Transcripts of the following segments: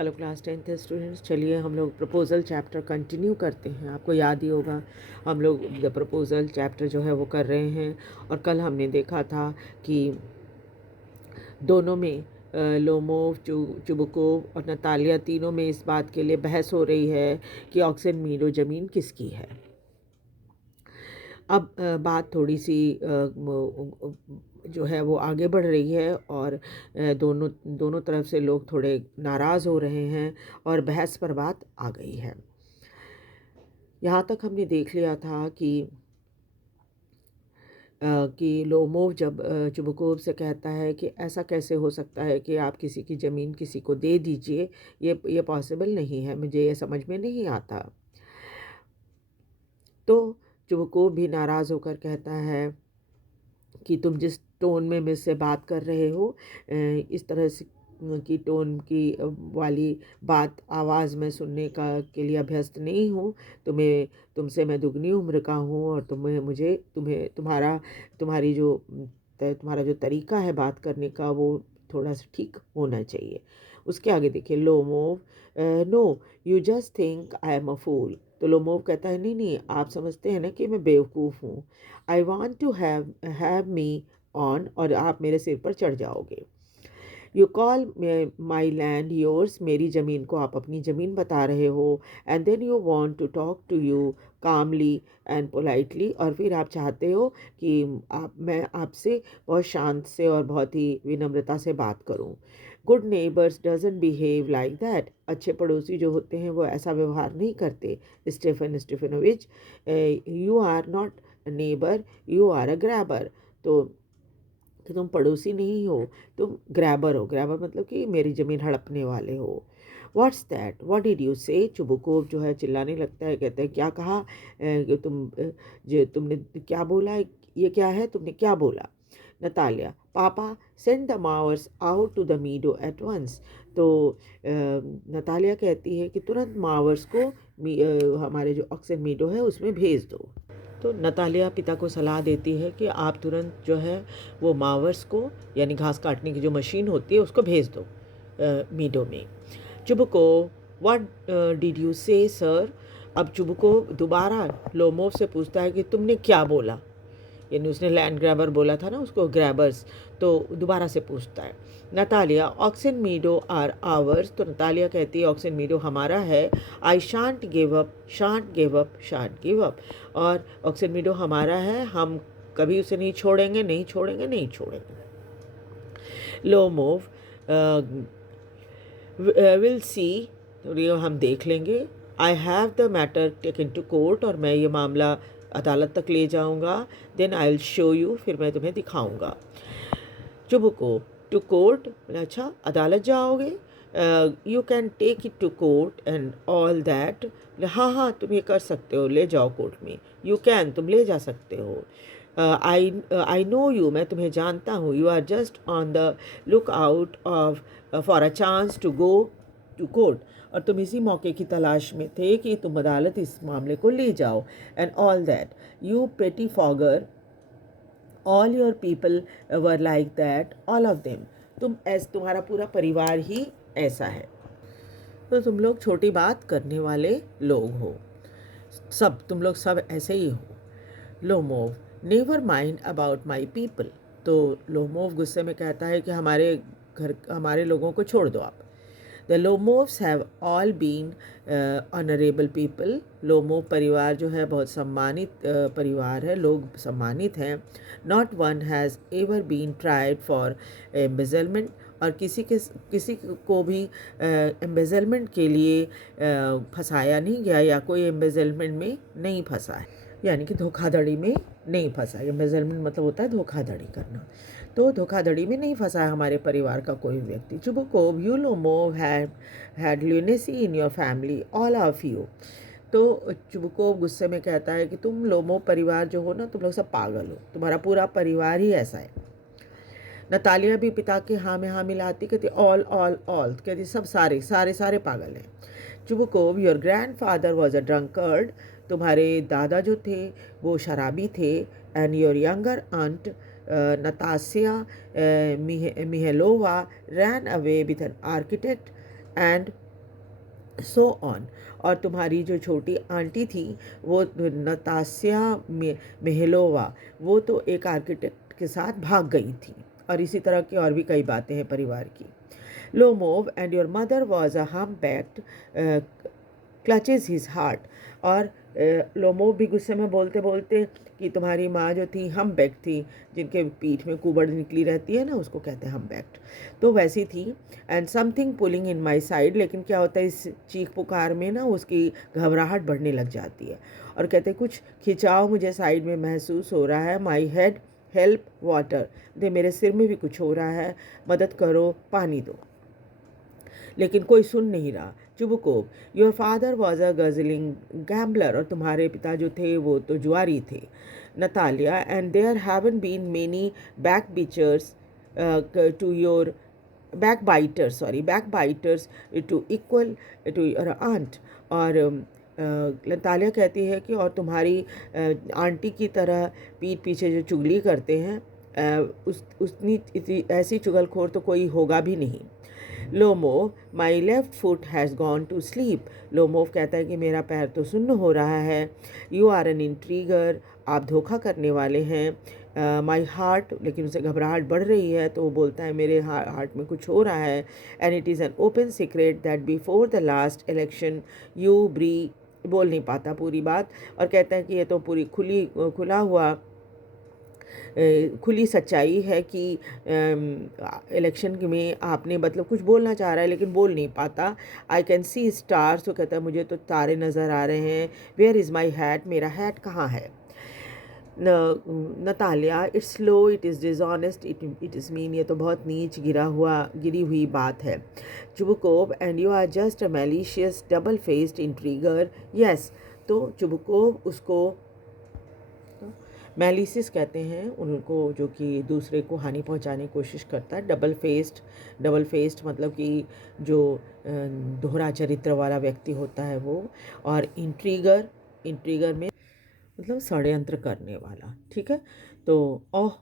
Hello class 10th students, चलिए हम लोग प्रपोज़ल चैप्टर कंटिन्यू करते हैं। आपको याद ही होगा हम लोग द प्रपोज़ल चैप्टर जो है वो कर रहे हैं। और कल हमने देखा था कि दोनों में लोमोव, चुबुकोव और नतालिया तीनों में इस बात के लिए बहस हो रही है कि ऑक्सन मीडो ज़मीन किसकी है। अब बात थोड़ी सी जो है वो आगे बढ़ रही है और दोनों तरफ से लोग थोड़े नाराज़ हो रहे हैं और बहस पर बात आ गई है। यहाँ तक हमने देख लिया था कि लोमोव जब चुबुकोव से कहता है कि ऐसा कैसे हो सकता है कि आप किसी की ज़मीन किसी को दे दीजिए, ये पॉसिबल नहीं है, मुझे ये समझ में नहीं आता। तो चुबुकोव भी नाराज़ होकर कहता है कि तुम जिस टोन में मुझसे बात कर रहे हो, इस तरह से की टोन की वाली बात आवाज़ में सुनने के लिए अभ्यस्त नहीं हूँ। तुमसे मैं दुगनी उम्र का हूँ और तुम्हारा जो तरीका है बात करने का वो थोड़ा सा ठीक होना चाहिए। उसके आगे देखिए, Lomov, no you just think I am a fool. तो लोमोव कहता है नहीं नहीं, आप समझते हैं ना कि मैं बेवकूफ़ हूँ। I want to have me on, और आप मेरे सिर पर चढ़ जाओगे। You call my land yours, मेरी ज़मीन को आप अपनी ज़मीन बता रहे हो। And then you want to talk to you calmly and politely, और फिर आप चाहते हो कि मैं आपसे बहुत शांत से और बहुत ही विनम्रता से बात करूं। Good neighbours doesn't behave like that, अच्छे पड़ोसी जो होते हैं वो ऐसा व्यवहार नहीं करते। Stepanovich, you are not neighbour, you are a grabber. तो कि तुम पड़ोसी नहीं हो, तुम ग्रैबर हो। ग्रैबर मतलब कि मेरी ज़मीन हड़पने वाले हो। What's that, what did you से? चुबुकोव जो है चिल्लाने लगता है, कहता है क्या कहा, तुमने क्या बोला, ये क्या है, तुमने क्या बोला? Natalia, papa send the mowers out to the meadow at once. तो नतालिया कहती है कि तुरंत मावर्स को हमारे जो ऑक्सन मीडो है उसमें भेज दो। तो नतालिया पिता को सलाह देती है कि आप तुरंत जो है वो मावर्स को, यानी घास काटने की जो मशीन होती है, उसको भेज दो मीडो में। चुबुको, व्हाट डिड यू से सर? अब चुबुको दोबारा लोमोव से पूछता है कि तुमने क्या बोला, यानी उसने लैंड ग्रैबर बोला था ना उसको, ग्रैबर्स, तो दोबारा से पूछता है। Natalia, Oxen meadow are ours. तो नतालिया कहती है ऑक्सन मीडो हमारा है। I shan't give up, shan't give up, shan't give up. और ऑक्सन मीडो हमारा है, हम कभी उसे नहीं छोड़ेंगे, नहीं छोड़ेंगे, नहीं छोड़ेंगे। लोमोव, विल सी, हम देख लेंगे। I have the matter taken to court, और मैं ये मामला अदालत तक ले जाऊंगा। Then I will show you, फिर मैं तुम्हें दिखाऊंगा। चुबुको, टू कोर्ट, अच्छा अदालत जाओगे? You can take it to court and all that. हाँ हाँ, तुम ये कर सकते हो, ले जाओ कोर्ट में। यू कैन, तुम ले जा सकते हो। आई नो यू, मैं तुम्हें जानता हूँ। You are just on the look out of for a chance to go to court, और तुम इसी मौके की तलाश में थे कि तुम अदालत इस मामले को ले जाओ। एंड ऑल दैट, यू पेटी fogger, all your people were like that, all of them. तुम्हारा पूरा परिवार ही ऐसा है, तो तुम लोग छोटी बात करने वाले लोग हो, तुम लोग सब ऐसे ही हो। Lomov, never mind about my people. तो लोमोव गुस्से में कहता है कि हमारे लोगों को छोड़ दो आप। The Lomovs have all been honourable people. Lomov परिवार जो है बहुत सम्मानित परिवार है, लोग सम्मानित हैं। Not one has ever been tried for embezzlement, और किसी को भी एम्बेजलमेंट के लिए फंसाया नहीं गया, या कोई एम्बेजलमेंट में नहीं फंसा है, यानी कि धोखाधड़ी में नहीं फंसा। एम्बेजलमेंट मतलब होता है धोखाधड़ी करना, तो धोखाधड़ी में नहीं फंसा है हमारे परिवार का कोई व्यक्ति। Chubukov, you Lomov had lunacy in your family, all of you. तो चुबुकोव गुस्से में कहता है कि तुम लोमोव परिवार जो हो ना, तुम लोग सब पागल हो, तुम्हारा पूरा परिवार ही ऐसा है। नतालिया भी पिता के हाँ में हाँ मिलाती, कहती ऑल ऑल ऑल, कहती सब सारे सारे सारे पागल हैं। Chubukov, your grand father was a drunkard, तुम्हारे दादा जो थे वो शराबी थे। And your younger aunt Natasya Mihailova ran away with an architect, and so on. और तुम्हारी जो छोटी आंटी थी वो नतास्या मेहलोवा, वो तो एक आर्किटेक्ट के साथ भाग गई थी। और इसी तरह की और भी कई बातें हैं परिवार की। Lomov and your mother was a हम बैक्ड क्लचेज हिज हार्ट। और लोमोव भी गुस्से में बोलते बोलते कि तुम्हारी माँ जो थी हम बैक थी, जिनके पीठ में कुबड़ निकली रहती है ना, उसको कहते हैं हम बैक्ड, तो वैसी थी। And something pulling in my side, लेकिन क्या होता है इस चीख पुकार में ना उसकी घबराहट बढ़ने लग जाती है और कहते कुछ खिंचाव मुझे साइड में महसूस हो रहा है। माई हेड हेल्प वाटर, दे मेरे सिर में भी कुछ हो रहा है, मदद करो, पानी दो। लेकिन कोई सुन नहीं रहा। Chubukov, your father was a guzzling gambler, और तुम्हारे पिता जो थे वो तो जुआरी थे। Natalia, and there haven't been many backbiters to your backbiters to equal to your aunt। और नतालिया कहती है कि और तुम्हारी आंटी की तरह पीठ पीछे जो चुगली करते हैं, उतनी ऐसी चुगलखोर तो कोई होगा भी नहीं। Lomov, my left foot has gone to sleep. Lomov कहता है कि मेरा पैर तो सुन्न हो रहा है। यू आर एन इंट्रीगर, आप धोखा करने वाले हैं। माई हार्ट, लेकिन उसे घबराहट बढ़ रही है तो वो बोलता है मेरे हार्ट में कुछ हो रहा है। And it is an open secret that before the last election you ब्री, बोल नहीं पाता पूरी बात और कहता है कि ये तो पूरी खुला हुआ खुली सच्चाई है कि इलेक्शन में आपने मतलब कुछ बोलना चाह रहा है लेकिन बोल नहीं पाता। आई कैन सी स्टार्स, तो कहता है मुझे तो तारे नज़र आ रहे हैं। वेयर इज़ माई हैट, मेरा हैट कहाँ है। Natalia, it's low, it is dishonest, it is mean, ये तो बहुत नीच गिरी हुई बात है। Chubukov, and you are just a malicious double faced intriguer. Yes, तो चुबुकोव उसको मैलिसिस कहते हैं उनको, जो कि दूसरे को हानि पहुंचाने की कोशिश करता है। डबल फेस्ड मतलब कि जो दोहरा चरित्र वाला व्यक्ति होता है वो। और इंट्रीगर में मतलब षड्यंत्र करने वाला, ठीक है। तो ओह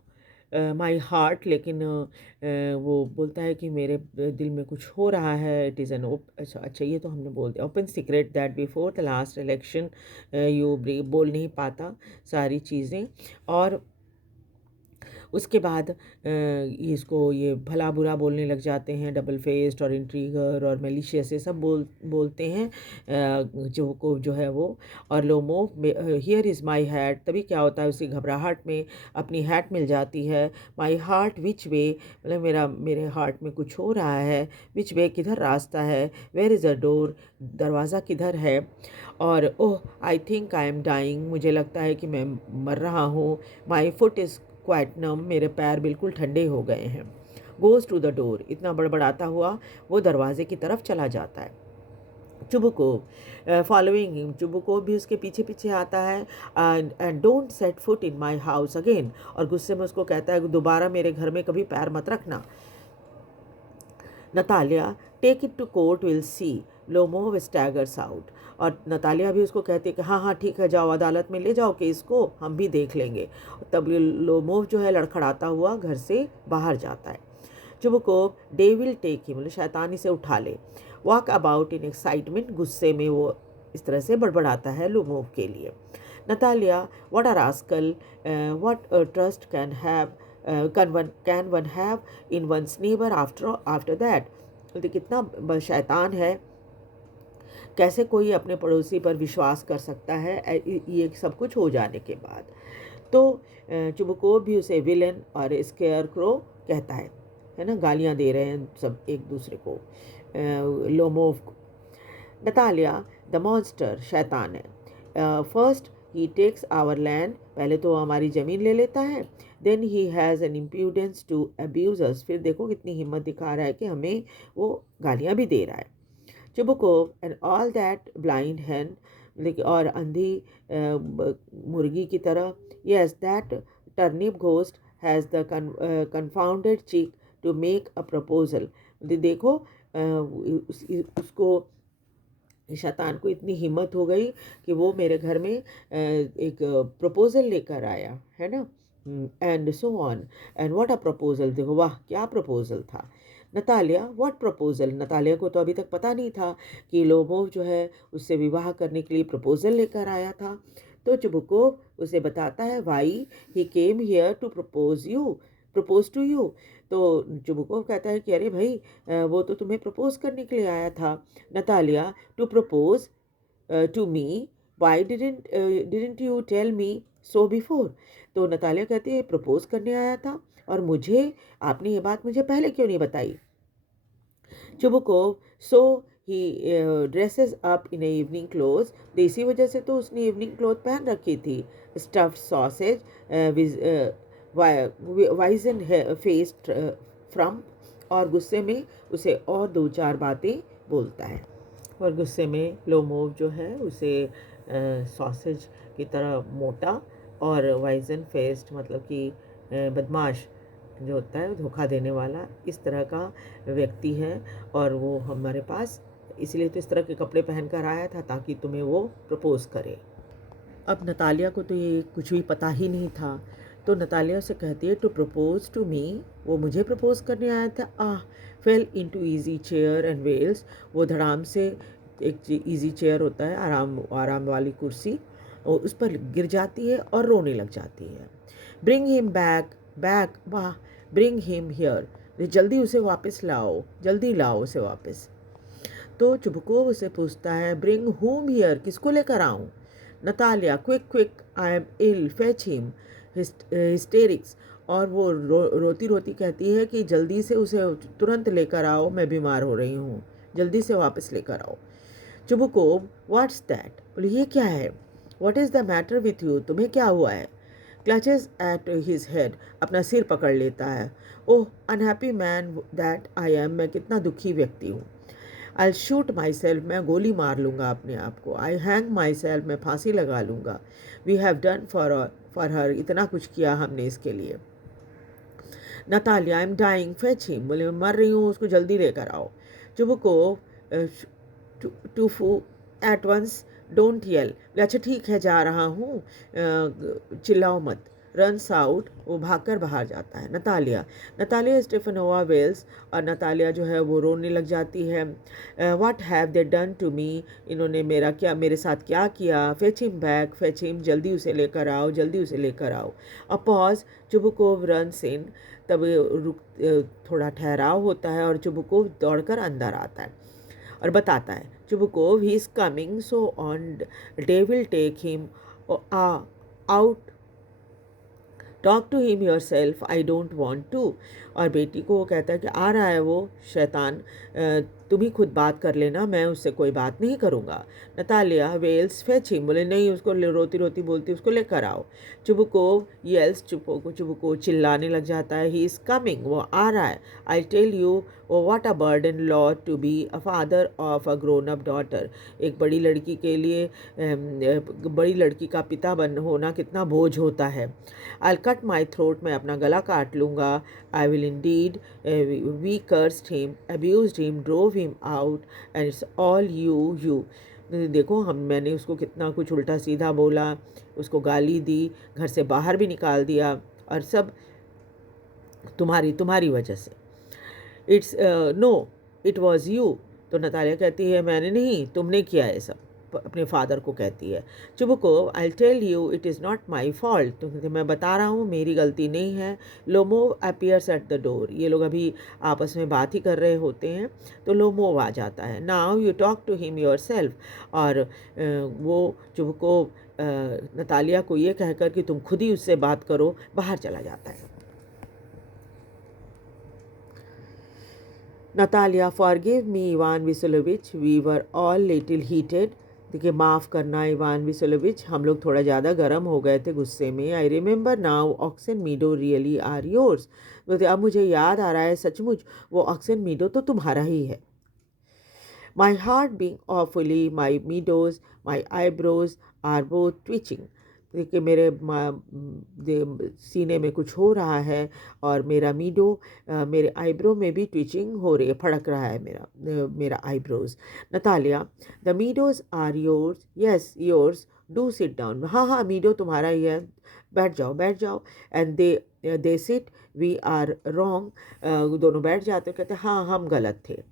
माई हार्ट, लेकिन वो बोलता है कि मेरे दिल में कुछ हो रहा है। इट इज़ एन अच्छा ये तो हमने बोल दिया। Open secret that before the last election you बोल नहीं पाता सारी चीज़ें। और उसके बाद इसको ये भला बुरा बोलने लग जाते हैं। डबल फेस्ड और इंट्रीगर और मेलिशियस ये सब बोलते हैं जो है वो। और Lomov, here is my hat, तभी क्या होता है उसी घबराहट में अपनी हैट मिल जाती है। माई हार्ट विच वे, मतलब मेरे हार्ट में कुछ हो रहा है। विच वे, किधर रास्ता है। वेयर इज़ अ डोर, दरवाज़ा किधर है। और oh I think I am dying, मुझे लगता है कि मैं मर रहा हूँ। My foot is quite numb, मेरे पैर बिल्कुल ठंडे हो गए हैं। गोज़ टू द डोर, इतना बड़बड़ाता हुआ वो दरवाजे की तरफ चला जाता है। चुबुकोव, फॉलोइंग हिम, चुबुकोव भी उसके पीछे पीछे आता है। And don't set foot in my house again, और गुस्से में उसको कहता है दोबारा मेरे घर में कभी पैर मत रखना। Natalia, take it to court, will see. Lomov staggers out, और नतालिया भी उसको कहती है कि हाँ हाँ ठीक है, जाओ अदालत में ले जाओ केस को, हम भी देख लेंगे। तब लोमोव जो है लड़खड़ाता हुआ घर से बाहर जाता है। Chubukov, devil take him, मतलब शैतान इसे उठा ले। वॉक अबाउट इन एक्साइटमेंट, गुस्से में वो इस तरह से बड़बड़ाता है लोमोव के लिए। Natalia, what are rascal, what trust can one have in one's neighbour after that, कितना शैतान है, कैसे कोई अपने पड़ोसी पर विश्वास कर सकता है ये सब कुछ हो जाने के बाद। तो चुबुकोव भी उसे विलन और स्केयर क्रो कहता है ना, गालियाँ दे रहे हैं सब एक दूसरे को, लोमोव को। नतालिया, द मॉन्स्टर, शैतान है। First he takes our land, पहले तो हमारी ज़मीन ले लेता है। Then he has an impudence to abuse us, फिर देखो कितनी हिम्मत दिखा रहा है कि हमें वो गालियाँ भी दे रहा है। Chubukov, and all that blind hen, और अंधी मुर्गी की तरह। Yes, that turnip ghost has the confounded cheek to make a proposal, देखो उसको शैतान को इतनी हिम्मत हो गई कि वो मेरे घर में एक प्रपोजल लेकर आया है ना। And so on, and what a proposal, देखो वाह क्या प्रपोजल था। नतालिया व्हाट प्रपोजल, नतालिया को तो अभी तक पता नहीं था कि लोमोव जो है उससे विवाह करने के लिए प्रपोजल लेकर आया था। तो चुबुकोव उसे बताता है why he came here to propose to you. तो चुबुकोव कहता है कि अरे भाई वो तो तुम्हें प्रपोज करने के लिए आया था। Natalia to propose to me, why didn't you tell me so before. तो नतालिया कहती है प्रपोज करने आया था और आपने ये बात मुझे पहले क्यों नहीं बताई। Chubukov so he dresses up in evening cloth, तो इसी वजह से तो उसने इवनिंग क्लोथ पहन रखी थी। स्टफ्ड सॉसेज वाइजन फेस फ्रम, और गुस्से में उसे और दो चार बातें बोलता है। और गुस्से में लोमोव जो है उसे सॉसेज की तरह मोटा और वाइजन फेस्ड मतलब कि बदमाश जो होता है धोखा देने वाला, इस तरह का व्यक्ति है और वो हमारे पास इसलिए तो इस तरह के कपड़े पहन कर आया था ताकि तुम्हें वो प्रपोज करे। अब नतालिया को तो ये कुछ भी पता ही नहीं था। तो नतालिया उसे कहती है टू प्रपोज टू मी, वो मुझे प्रपोज करने आया था। Fell into easy chair and wails, वो धड़ाम से एक ईजी चेयर होता है आराम वाली कुर्सी, और उस पर गिर जाती है और रोने लग जाती है। ब्रिंग हिम बैक, वाह, ब्रिंग हिम हियर, जल्दी उसे वापस लाओ, जल्दी लाओ उसे वापस। तो चुबुकोव उसे पूछता है ब्रिंग होम हियर, किसको लेकर आऊँ। Natalia quick I am ill fetch him, hysterics, और वो रोती रोती कहती है कि जल्दी से उसे तुरंत लेकर आओ, मैं बीमार हो रही हूँ, जल्दी से वापस लेकर आओ। चुबुकोव व्हाट्स दैट, बोले ये क्या है। What is the matter with you, तुम्हें क्या हुआ है। क्लचेस एट हिज हेड, अपना सिर पकड़ लेता है। Oh unhappy man that I am, मैं कितना दुखी व्यक्ति हूँ। आई शूट माई सेल्फ, मैं गोली मार लूँगा अपने आप को। आई हैंग माई सेल्फ, मैं फांसी लगा लूँगा। We have done for her, इतना कुछ किया हमने इसके लिए। Natalia I am dying fetch him, बोले मैं मर रही हूँ, उसको जल्दी लेकर आओ। Chubukov tfoo at once, don't yell, अच्छा ठीक है जा रहा हूँ, चिल्लाओ मत। रन्स आउट, वो भागकर बाहर जाता है। नतालिया स्टेफनोवा वेल्स, और नतालिया जो है वो रोने लग जाती है। What have they done to me, इन्होंने मेरे साथ क्या किया। Fetch him back, fetch him, जल्दी उसे लेकर आओ, जल्दी उसे लेकर आओ। A pause, Chubukov runs in, तब थोड़ा ठहराव होता है और चुबुकोव दौड़कर अंदर आता है और बताता है Chubukov he is coming so on, devil take him out, talk to him yourself, I don't want to. और बेटी को वो कहता है कि आ रहा है वो शैतान, तुम ही खुद बात कर लेना, मैं उससे कोई बात नहीं करूँगा। नतालिया वेल्स फेच हिम, बोले नहीं, उसको रोती रोती बोलती उसको लेकर आओ। चुबुकोव येल्स, चुबुकोव चिल्लाने लग जाता है ही इज़ कमिंग, वो आ रहा है। I tell you what a burden law to be a father of a grown up daughter, एक बड़ी लड़की के लिए बड़ी लड़की का पिता होना कितना बोझ होता है। आई कट माई थ्रोट, मैं अपना गला काट लूँगा। I will indeed, we cursed him, abused him, drove him out, and it's all you. देखो मैंने उसको कितना कुछ उल्टा सीधा बोला, उसको गाली दी, घर से बाहर भी निकाल दिया, और सब तुम्हारी वजह से। It's no it was you, तो नतालिया कहती है मैंने नहीं, तुमने किया है सब, अपने फादर को कहती है। Chubukov I tell you it is not my fault, तो मैं बता रहा हूँ मेरी गलती नहीं है। Lomov appears at the door, ये लोग अभी आपस में बात ही कर रहे होते हैं तो लोमोव आ जाता है। Now you talk to him yourself, और वो चुबुकोव नतालिया को ये कहकर कि तुम खुद ही उससे बात करो, बाहर चला जाता है। Natalia forgive me Ivan Vasilevich, we were all little heated, देखिए माफ़ करना इवान विसोलोविच, हम लोग थोड़ा ज़्यादा गर्म हो गए थे गुस्से में। I remember now oxen meadow really are yours, तो अब मुझे याद आ रहा है सचमुच वो ऑक्सन मीडो तो तुम्हारा ही है। My heart being awfully, my meadows, my eyebrows are both twitching, देखिए मेरे सीने में कुछ हो रहा है और मेरा मेरे आईब्रो में भी ट्विचिंग हो रही है, फड़क रहा है मेरा eyebrows. Natalia the meadows are yours, yes yours, do sit down, हाँ हाँ मीडो तुम्हारा ही है, बैठ जाओ। And they sit, we are wrong, दोनों बैठ जाते, कहते हाँ हम गलत थे।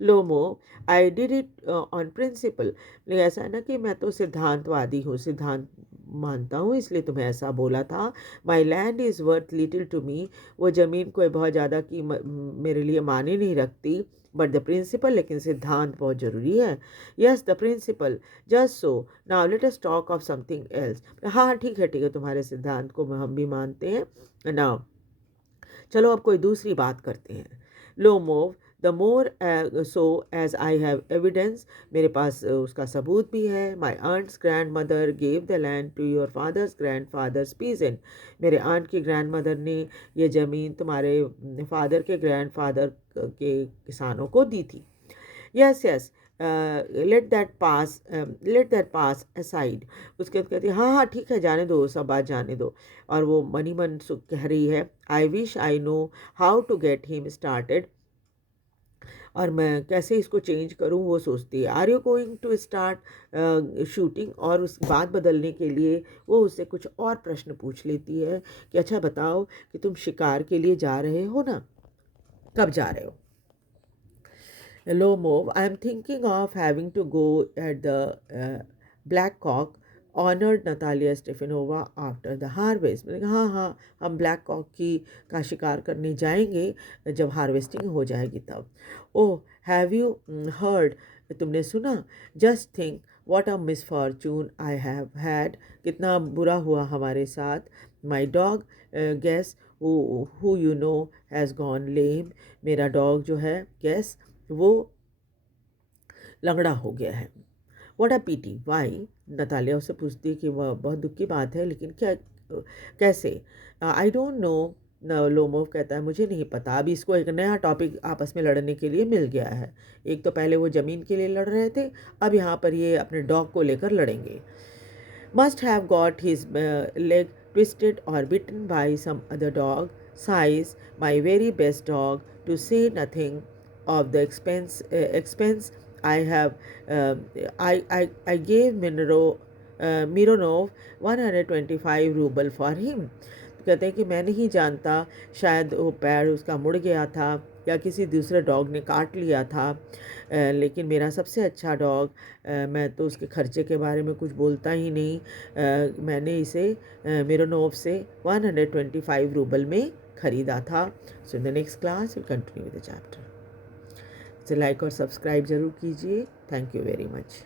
Lomov, I did it on principle, लेकिन ऐसा है ना कि मैं तो सिद्धांतवादी हूँ, सिद्धांत मानता हूँ, इसलिए तुम्हें ऐसा बोला था। My land is worth little to me, वो ज़मीन कोई बहुत ज़्यादा की मेरे लिए माने नहीं रखती, बट द प्रिंसिपल, लेकिन सिद्धांत बहुत ज़रूरी है। Yes the principle, just so, now let us talk of something else. हाँ ठीक है, तुम्हारे सिद्धांत को हम भी मानते हैं। नाउ चलो अब कोई दूसरी बात करते हैं। Lomov, the more so as I have evidence, मेरे पास उसका सबूत भी है। My aunt's grandmother gave the land to your father's grandfather's peasant, मेरे आंट की ग्रैंड मदर ने ये ज़मीन तुम्हारे फादर के ग्रैंड फादर के किसानों को दी थी। Yes yes, let that pass aside, उसके बाद कहती है हाँ हाँ ठीक है, जाने दो, सब बात जाने दो। और वो मनी मन कह रही है, I wish I know how to get him started, और मैं कैसे इसको चेंज करूं वो सोचती है। Are you going to start shooting, और उस बात बदलने के लिए वो उससे कुछ और प्रश्न पूछ लेती है कि अच्छा बताओ कि तुम शिकार के लिए जा रहे हो ना, कब जा रहे हो? Hello, Mauve. I'm thinking of having to go at the Black Cock, honored Natalia Stefanova after the harvest. मैंने कहा हाँ हाँ, हम ब्लैक कॉक की का शिकार करने जाएंगे जब हार्वेस्टिंग हो जाएगी तब। ओह, हैव यू हर्ड, तुमने सुना? Just think what a misfortune I have had, कितना बुरा हुआ हमारे साथ। My dog Guess who you know has gone lame, मेरा डॉग जो है गैस वो लंगड़ा हो गया है। What a pity, why, Natalia उससे पूछती है कि वह बहुत दुख की बात है, लेकिन क्या कैसे? आई डोंट नो, लोमोव कहता है मुझे नहीं पता। अभी इसको एक नया टॉपिक आपस में लड़ने के लिए मिल गया है। एक तो पहले वो ज़मीन के लिए लड़ रहे थे, अब यहाँ पर ये अपने डॉग को लेकर लड़ेंगे। Must have got his leg twisted or bitten by some other dog. Size, my very best dog, to say nothing of the expense I have. I gave Mironov 125 ruble for him. कहते हैं कि मैं नहीं जानता, शायद वो पैर उसका मुड़ गया था या किसी दूसरे डॉग ने काट लिया था, लेकिन मेरा सबसे अच्छा डॉग, मैं तो उसके खर्चे के बारे में कुछ बोलता ही नहीं। मैंने इसे मिरोनोव से 125 रूबल में ख़रीदा था। So in the next class will continue with the chapter. इसे लाइक और सब्सक्राइब ज़रूर कीजिए। Thank you very much.